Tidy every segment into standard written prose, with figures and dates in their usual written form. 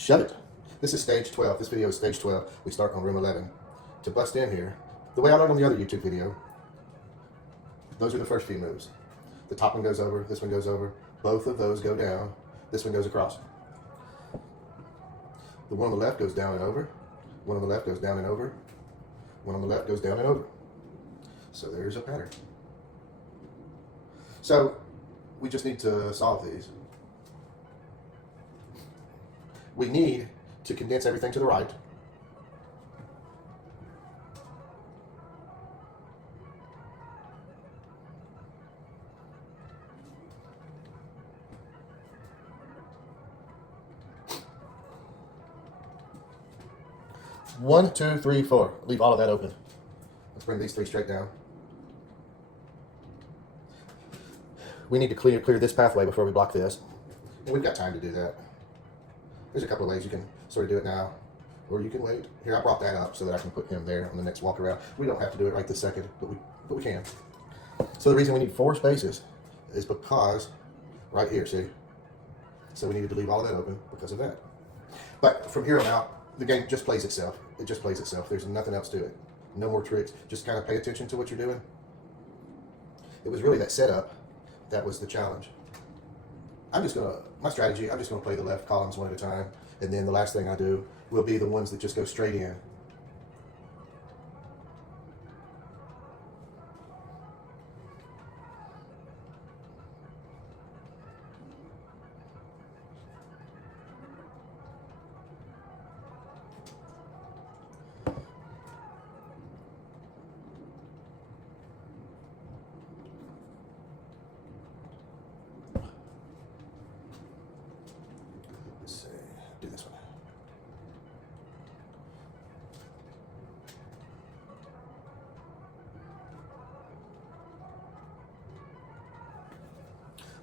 Shut it. This is stage 12. This video is stage 12. We start on room 11. To bust in here, the way I learned on the other YouTube video, those are the first few moves. The top one goes over, this one goes over, both of those go down, this one goes across. The one on the left goes down and over, one on the left goes down and over, one on the left goes down and over. So there's a pattern. So we just need to solve these. We need to condense everything to the right. One, two, three, four. Leave all of that open. Let's bring these three straight down. We need to clear this pathway before we block this. And we've got time to do that. There's a couple of ways you can sort of do it now, or you can wait. Here, I brought that up so that I can put him there on the next walk around. We don't have to do it right this second, but we can. So the reason we need 4 spaces is because right here, see? So we needed to leave all of that open because of that. But from here on out, the game just plays itself. It just plays itself. There's nothing else to it. No more tricks. Just kind of pay attention to what you're doing. It was really that setup that was the challenge. My strategy, I'm just gonna play the left columns one at a time, and then the last thing I do will be the ones that just go straight in. Do this one.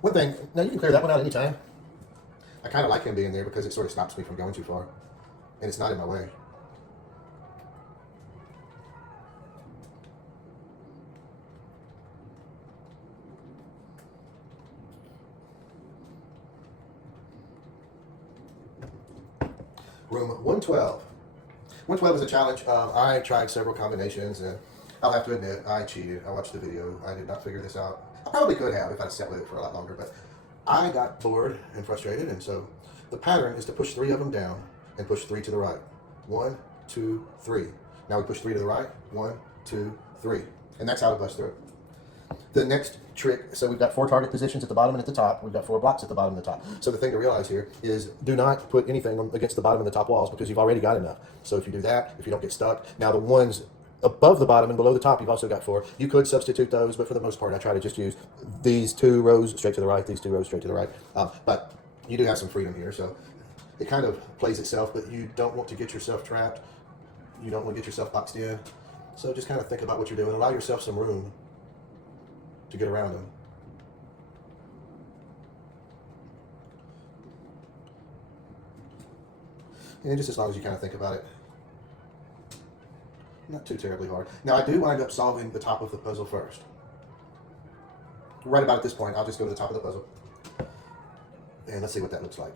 One thing, now you can clear that one out anytime. I kind of like him being there because it sort of stops me from going too far. And it's not in my way. Room 112. 112 is a challenge. I tried several combinations, and I'll have to admit, I cheated. I watched the video. I did not figure this out. I probably could have if I'd sat with it for a lot longer, but I got bored and frustrated, and so the pattern is to push 3 of them down and push 3 to the right. 1, 2, 3. Now we push 3 to the right. 1, 2, 3. And that's how to bust through. The next trick, so we've got 4 target positions at the bottom and at the top. We've got 4 blocks at the bottom and the top. So the thing to realize here is do not put anything against the bottom and the top walls because you've already got enough. So if you do that, if you don't get stuck, now the ones above the bottom and below the top, you've also got 4. You could substitute those, but for the most part, I try to just use these 2 rows straight to the right, these 2 rows straight to the right. But you do have some freedom here, so it kind of plays itself, but you don't want to get yourself trapped. You don't want to get yourself boxed in. So just kind of think about what you're doing. Allow yourself some room to get around them. And just as long as you kind of think about it. Not too terribly hard. Now I do wind up solving the top of the puzzle first. Right about at this point, I'll just go to the top of the puzzle. And let's see what that looks like.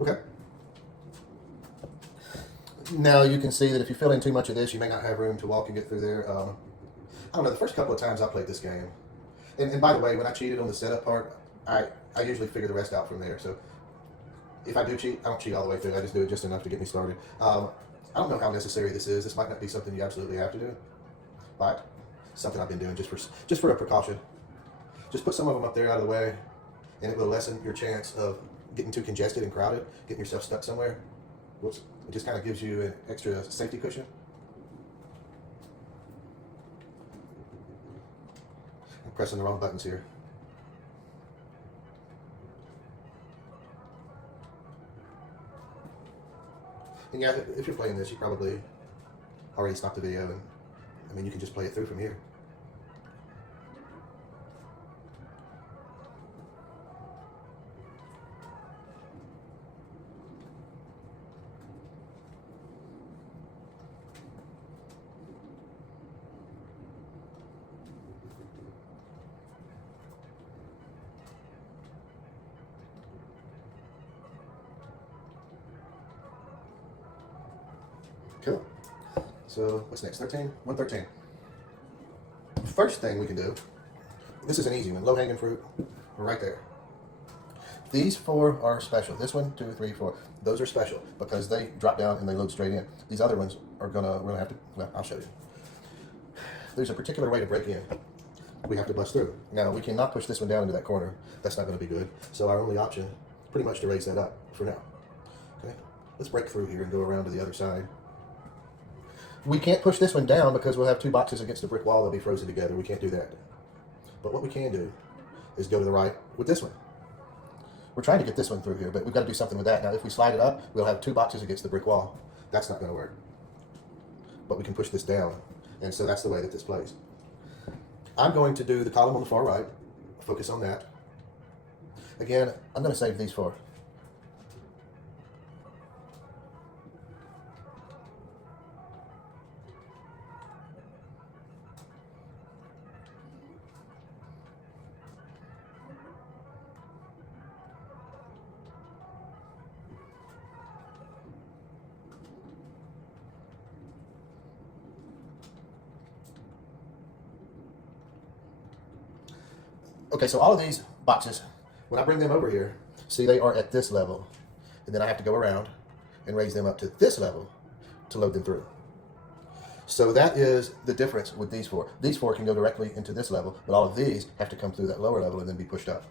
Okay. Now you can see that if you fill in too much of this, you may not have room to walk and get through there. I don't know, the first couple of times I played this game, and by the way, when I cheated on the setup part, I usually figure the rest out from there. So if I do cheat, I don't cheat all the way through. I just do it just enough to get me started. I don't know how necessary this is. This might not be something you absolutely have to do, but something I've been doing just for a precaution. Just put some of them up there out of the way, and it will lessen your chance of getting too congested and crowded, getting yourself stuck somewhere. Whoops. It just kind of gives you an extra safety cushion. I'm pressing the wrong buttons here. And yeah, if you're playing this, you probably already stopped the video, and I mean, you can just play it through from here. So what's next? 13? 113. First thing we can do, this is an easy one, low-hanging fruit, right there. These 4 are special. This 1, 2, 3, 4. Those are special because they drop down and they load straight in. These other ones we're gonna have to, well, I'll show you. There's a particular way to break in. We have to bust through. Now, we cannot push this one down into that corner. That's not gonna be good. So our only option, pretty much to raise that up for now. Okay, let's break through here and go around to the other side. We can't push this one down because we'll have 2 boxes against a brick wall that'll be frozen together. We can't do that. But what we can do is go to the right with this one. We're trying to get this one through here, but we've got to do something with that. Now, if we slide it up, we'll have 2 boxes against the brick wall. That's not going to work. But we can push this down, and so that's the way that this plays. I'm going to do the column on the far right, focus on that. Again, I'm going to save these 4. Okay, so all of these boxes, when I bring them over here, see they are at this level. And then I have to go around and raise them up to this level to load them through. So that is the difference with these 4. These 4 can go directly into this level, but all of these have to come through that lower level and then be pushed up.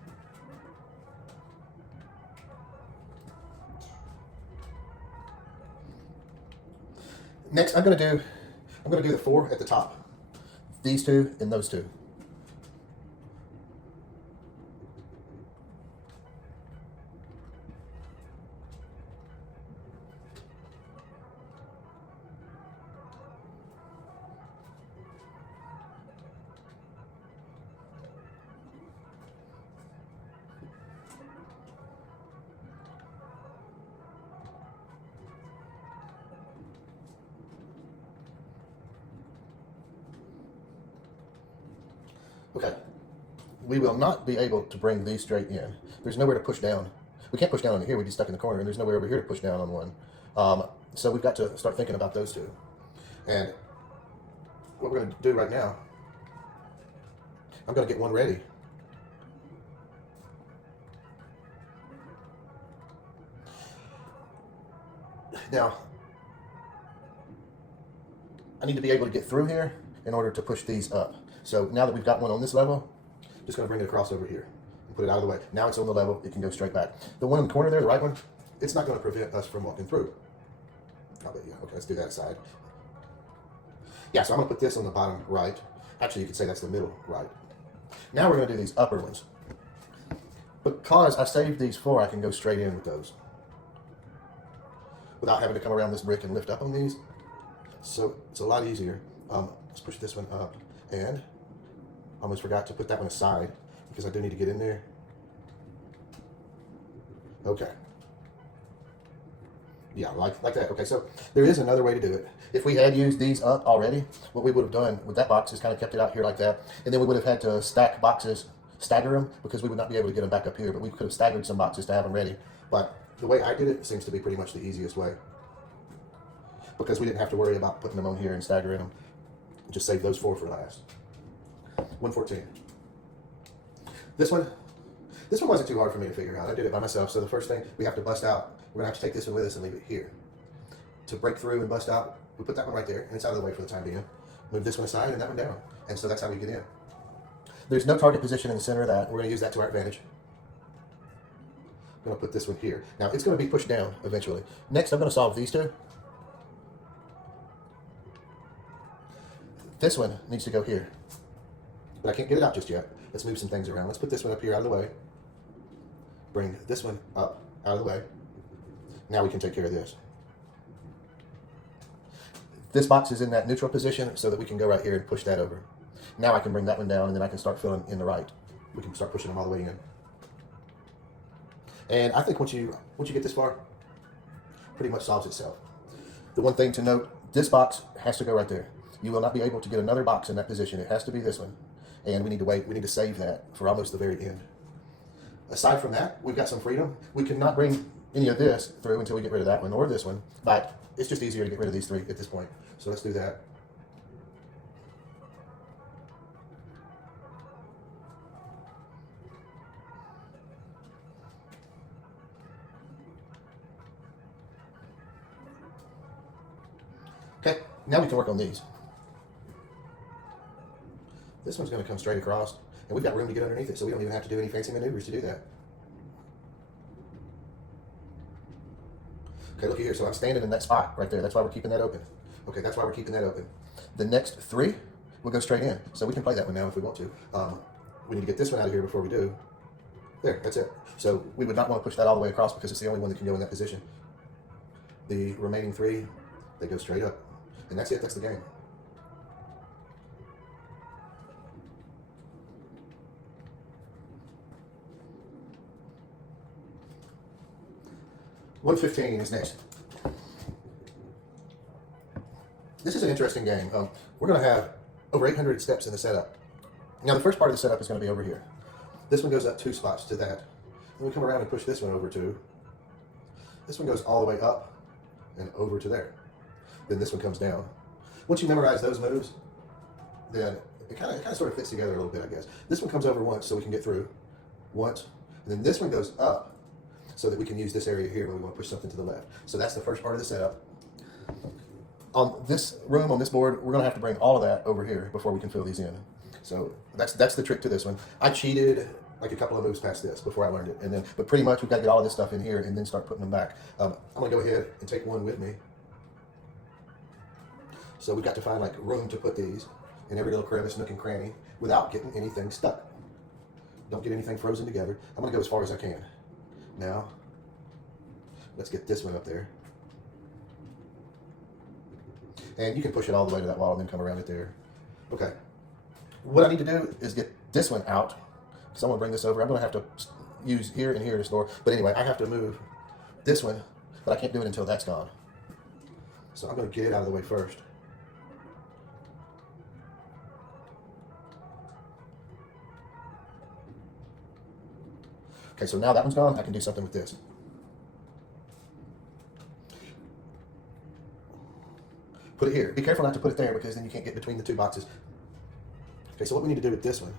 Next, I'm going to do the 4 at the top. These 2 and those 2. Okay, we will not be able to bring these straight in. There's nowhere to push down. We can't push down under here, we'd be stuck in the corner, and there's nowhere over here to push down on one. So we've got to start thinking about those 2. And what we're going to do right now, I'm going to get one ready. Now, I need to be able to get through here in order to push these up. So now that we've got one on this level, just going to bring it across over here and put it out of the way. Now it's on the level, it can go straight back. The one in the corner there, the right one, it's not going to prevent us from walking through. Oh, but yeah, okay, let's do that side. Yeah, so I'm going to put this on the bottom right. Actually, you could say that's the middle right. Now we're going to do these upper ones. Because I saved these 4, I can go straight in with those without having to come around this brick and lift up on these. So it's a lot easier. Let's push this one up, and almost forgot to put that one aside because I do need to get in there. Okay. Yeah, like that. Okay, so there is another way to do it. If we had used these up already, what we would have done with that box is kind of kept it out here like that, and then we would have had to stack boxes, stagger them, because we would not be able to get them back up here, but we could have staggered some boxes to have them ready. But the way I did it seems to be pretty much the easiest way, because we didn't have to worry about putting them on here and staggering them. Just save those 4 for last. 114. This one wasn't too hard for me to figure out. I did it by myself. So the first thing we have to bust out, we're gonna have to take this one with us and leave it here. To break through and bust out, we put that one right there, and it's out of the way for the time being. Move this one aside and that one down. And so that's how we get in. There's no target position in the center of that. We're gonna use that to our advantage. I'm gonna put this one here. Now it's gonna be pushed down eventually. Next, I'm gonna solve these 2. This one needs to go here, but I can't get it out just yet. Let's move some things around. Let's put this one up here out of the way. Bring this one up out of the way. Now we can take care of this. This box is in that neutral position so that we can go right here and push that over. Now I can bring that one down, and then I can start filling in the right. We can start pushing them all the way in. And I think once you get this far, pretty much solves itself. The one thing to note, this box has to go right there. You will not be able to get another box in that position. It has to be this one. And we need to wait. We need to save that for almost the very end. Aside from that, we've got some freedom. We cannot bring any of this through until we get rid of that one or this one. But it's just easier to get rid of these three at this point. So let's do that. Okay, now we can work on these. This one's going to come straight across, and we've got room to get underneath it, so we don't even have to do any fancy maneuvers to do that. Okay, look here. So I'm standing in that spot right there. That's why we're keeping that open. Okay, that's why we're keeping that open. The next three will go straight in. So we can play that one now if we want to. We need to get this one out of here before we do. There, that's it. So we would not want to push that all the way across because it's the only one that can go in that position. The remaining three, they go straight up. And that's it. That's the game. $115 is next. This is an interesting game. We're going to have over 800 steps in the setup. Now, the first part of the setup is going to be over here. This one goes up 2 spots to that. Then we come around and push this one over to. This one goes all the way up and over to there. Then this one comes down. Once you memorize those moves, then it kind of sort of fits together a little bit, I guess. This one comes over once so we can get through once. And then this one goes up so that we can use this area here when we want to push something to the left. So that's the first part of the setup. On this room, on this board, we're going to have to bring all of that over here before we can fill these in. So that's the trick to this one. I cheated like a couple of moves past this before I learned it, but pretty much we've got to get all of this stuff in here and then start putting them back. I'm going to go ahead and take one with me. So we've got to find like room to put these in every little crevice, nook, and cranny without getting anything stuck. Don't get anything frozen together. I'm going to go as far as I can. Now, let's get this one up there. And you can push it all the way to that wall and then come around it there. Okay. What I need to do is get this one out. So I'm going to bring this over. I'm going to have to use here and here to store. But anyway, I have to move this one, but I can't do it until that's gone. So I'm going to get it out of the way first. Okay, so now that one's gone, I can do something with this. Put it here. Be careful not to put it there because then you can't get between the two boxes. Okay, so what we need to do with this one.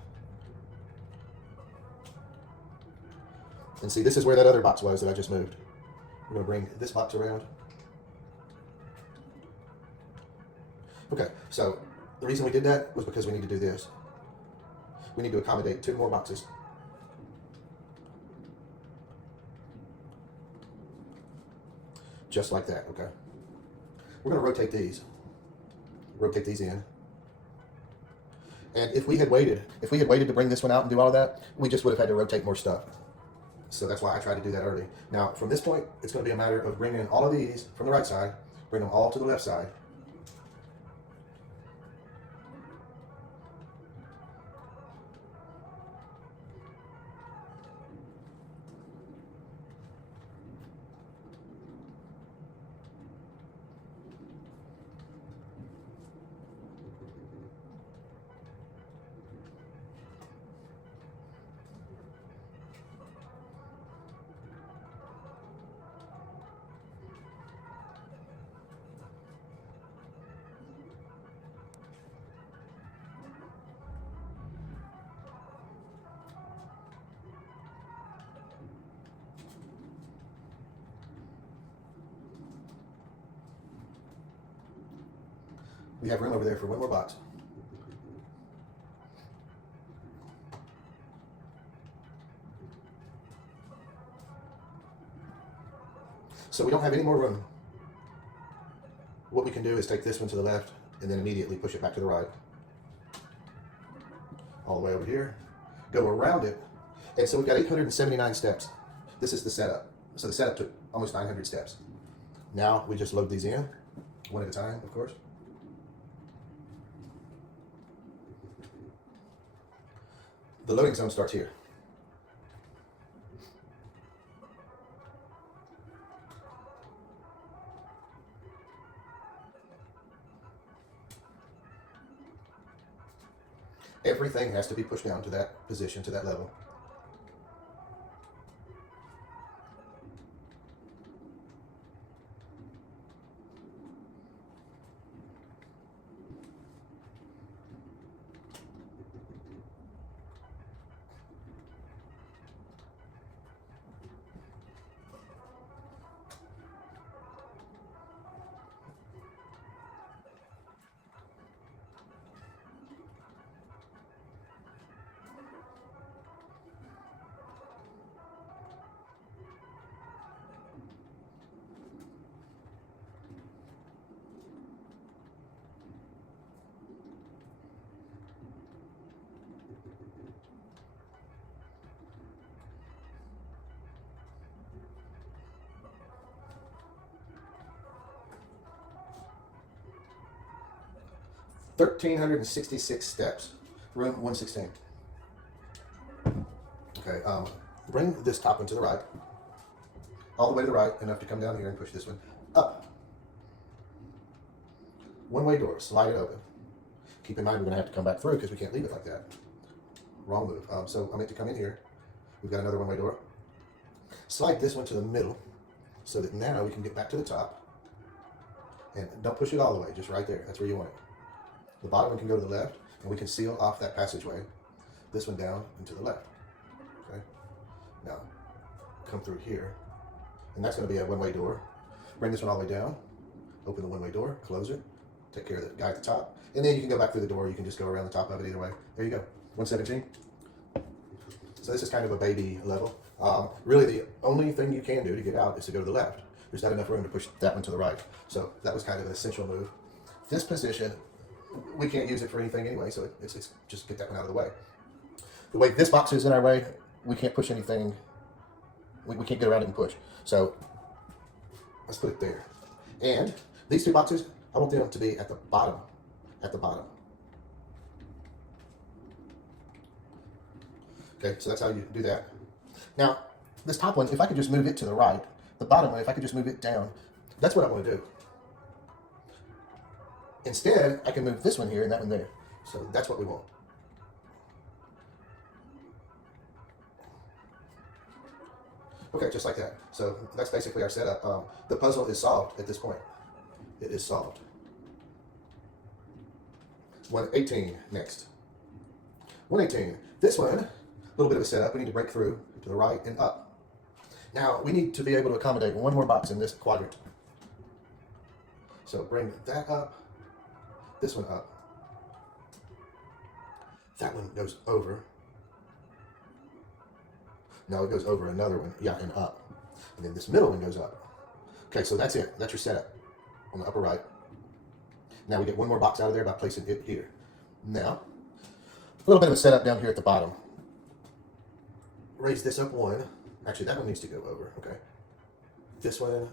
And see, this is where that other box was that I just moved. We're going to bring this box around. Okay, so the reason we did that was because we need to do this. We need to accommodate 2 more boxes. Just like that, okay? We're going to rotate these. Rotate these in. And if we had waited to bring this one out and do all of that, we just would have had to rotate more stuff. So that's why I tried to do that early. Now, from this point, it's going to be a matter of bringing all of these from the right side, bring them all to the left side. We have room over there for one more box. So we don't have any more room. What we can do is take this one to the left and then immediately push it back to the right. All the way over here. Go around it. And so we've got 879 steps. This is the setup. So the setup took almost 900 steps. Now we just load these in, one at a time, of course. The loading zone starts here. Everything has to be pushed down to that position, to that level. 1,366 steps. Room 116. Okay, bring this top one to the right. All the way to the right, enough to come down here and push this one up. One-way door, slide it open. Keep in mind we're going to have to come back through because we can't leave it like that. Wrong move. So I meant to come in here. We've got another one-way door. Slide this one to the middle so that now we can get back to the top. And don't push it all the way, just right there. That's where you want it. The bottom one can go to the left, and we can seal off that passageway. This one down and to the left. Okay. Now, come through here, and that's going to be a one-way door. Bring this one all the way down. Open the one-way door, close it, take care of the guy at the top, and then you can go back through the door. Or you can just go around the top of it either way. There you go. 117. So this is kind of a baby level. Really, the only thing you can do to get out is to go to the left. There's not enough room to push that one to the right. So that was kind of an essential move. This position, we can't use it for anything anyway, so it's just get that one out of the way. The way this box is in our way, we can't push anything. We can't get around it and push. So let's put it there. And these two boxes, I want them to be at the bottom. At the bottom. Okay, so that's how you do that. Now, this top one, if I could just move it to the right, the bottom one, if I could just move it down, that's what I want to do. Instead, I can move this one here and that one there. So that's what we want. Okay, just like that. So that's basically our setup. The puzzle is solved at this point. It is solved. 118 next. 118. This one, a little bit of a setup. We need to break through to the right and up. Now, we need to be able to accommodate one more box in this quadrant. So bring that up, this one up. That one goes over. No, it goes over another one, yeah, and up. And then this middle one goes up. Okay, so that's it. That's your setup on the upper right. Now we get one more box out of there by placing it here. Now, a little bit of a setup down here at the bottom. Raise this up one. Actually, that one needs to go over, okay. This one.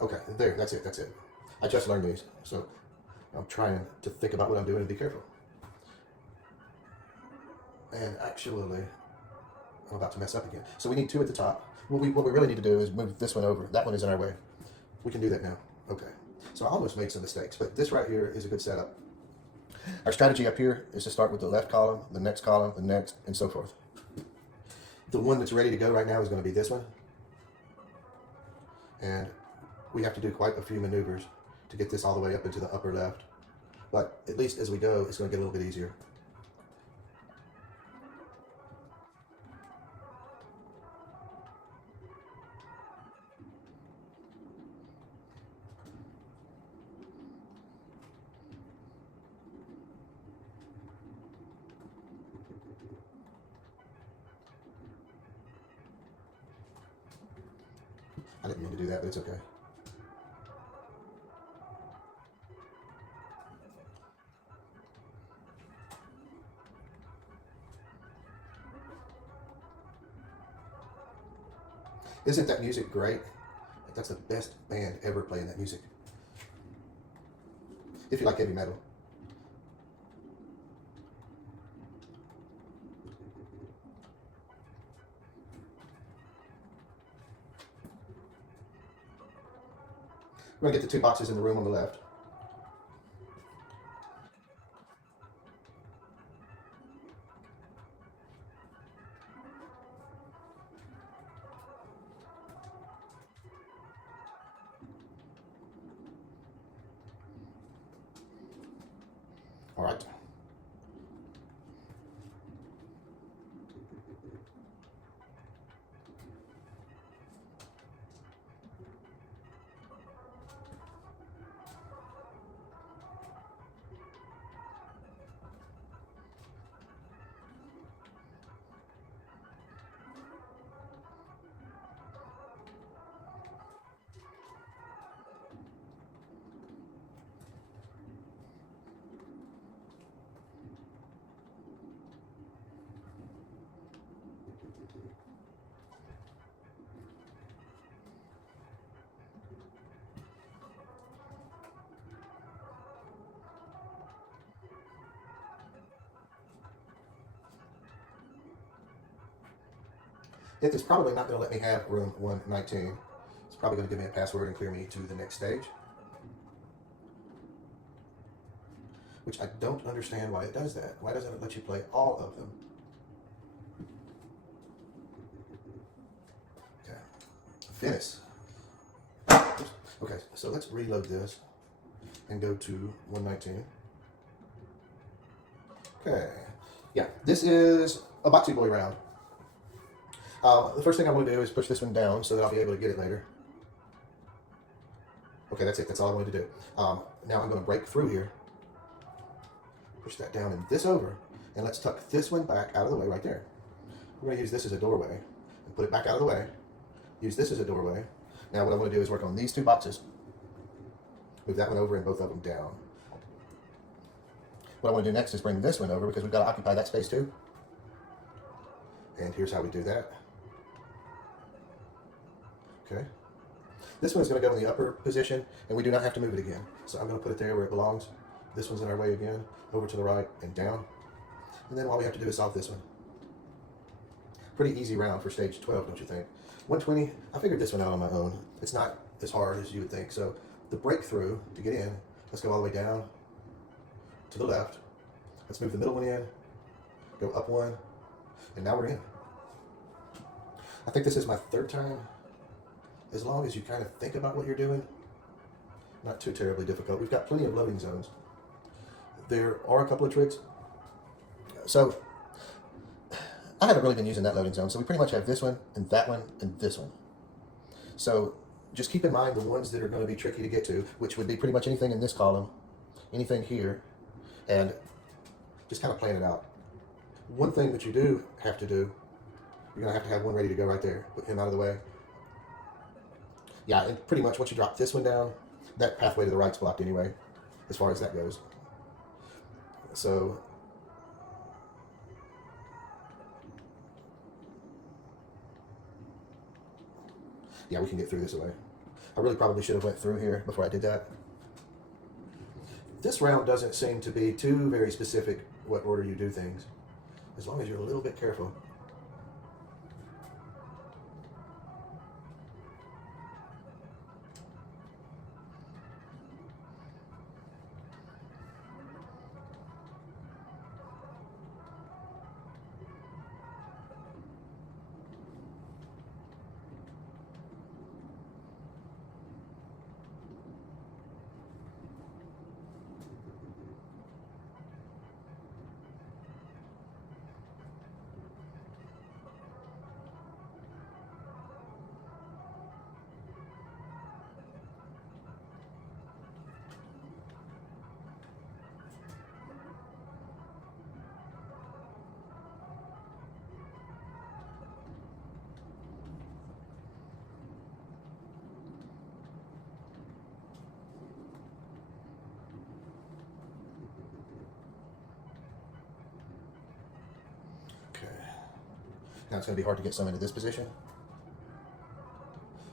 Okay, there, that's it, that's it. I just learned these, so I'm trying to think about what I'm doing and be careful. And actually, I'm about to mess up again. So we need two at the top. What we really need to do is move this one over. That one is in our way. We can do that now. Okay. So I almost made some mistakes, but this right here is a good setup. Our strategy up here is to start with the left column, the next column, the next, and so forth. The one that's ready to go right now is going to be this one. And we have to do quite a few maneuvers to get this all the way up into the upper left. But at least as we go, it's going to get a little bit easier. I didn't mean to do that, but it's okay. Isn't that music great? That's the best band ever playing that music. If you like heavy metal. We're going to get the two boxes in the room on the left. All right. It is probably not going to let me have room 119. It's probably going to give me a password and clear me to the next stage, which I don't understand why it does that. Why doesn't it let you play all of them? Okay, finish. Okay, so let's reload this and go to 119. Okay, yeah, this is a Boxy Boy round. The first thing I want to do is push this one down so that I'll be able to get it later. Okay, that's it. That's all I wanted to do. Now I'm going to break through here. Push that down and this over. And let's tuck this one back out of the way right there. We're going to use this as a doorway and put it back out of the way. Use this as a doorway. Now what I want to do is work on these two boxes. Move that one over and both of them down. What I want to do next is bring this one over because we've got to occupy that space too. And here's how we do that. Okay. This one is going to go in the upper position, and we do not have to move it again. So I'm going to put it there where it belongs. This one's in our way again, over to the right and down. And then all we have to do is solve this one. Pretty easy round for stage 12, don't you think? 120, I figured this one out on my own. It's not as hard as you would think. So the breakthrough to get in, let's go all the way down to the left. Let's move the middle one in, go up one, and now we're in. I think this is my third time. As long as you kind of think about what you're doing, not too terribly difficult. We've got plenty of loading zones. There are a couple of tricks. So I haven't really been using that loading zone. So we pretty much have this one and that one and this one. So just keep in mind the ones that are going to be tricky to get to, which would be pretty much anything in this column, anything here, and just kind of plan it out. One thing that you do have to do, you're going to have one ready to go right there. Put him out of the way. Yeah, and pretty much once you drop this one down, that pathway to the right's blocked anyway, as far as that goes. So, yeah, we can get through this way. I really probably should have went through here before I did that. This round doesn't seem to be too very specific what order you do things, as long as you're a little bit careful. Now it's going to be hard to get some into this position.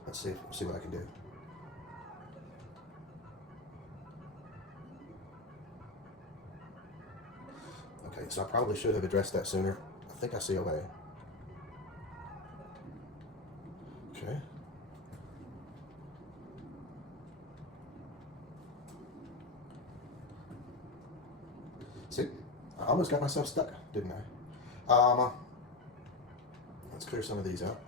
Let's see what I can do. Okay, so I probably should have addressed that sooner. I think I see a way. Okay. See, I almost got myself stuck, didn't I? Let's clear some of these out.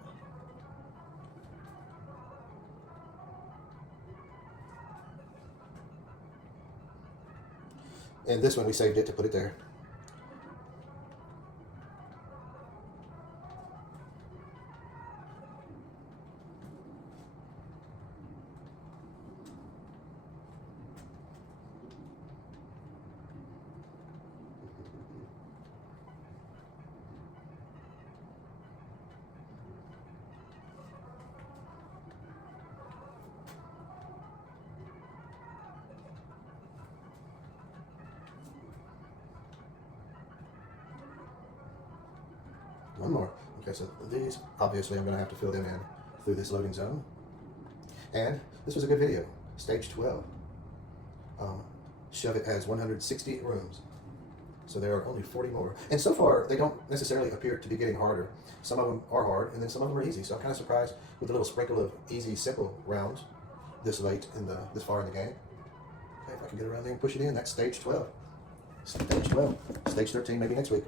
And this one we saved it to put it there. One more. Okay, so these, obviously I'm going to have to fill them in through this loading zone. And this was a good video. Stage 12. Shove It has 160 rooms. So there are only 40 more. And so far, they don't necessarily appear to be getting harder. Some of them are hard, and then some of them are easy. So I'm kind of surprised with a little sprinkle of easy, simple rounds this late in this far in the game. Okay, if I can get around there and push it in, that's stage 12. Stage 12. Stage 13 maybe next week.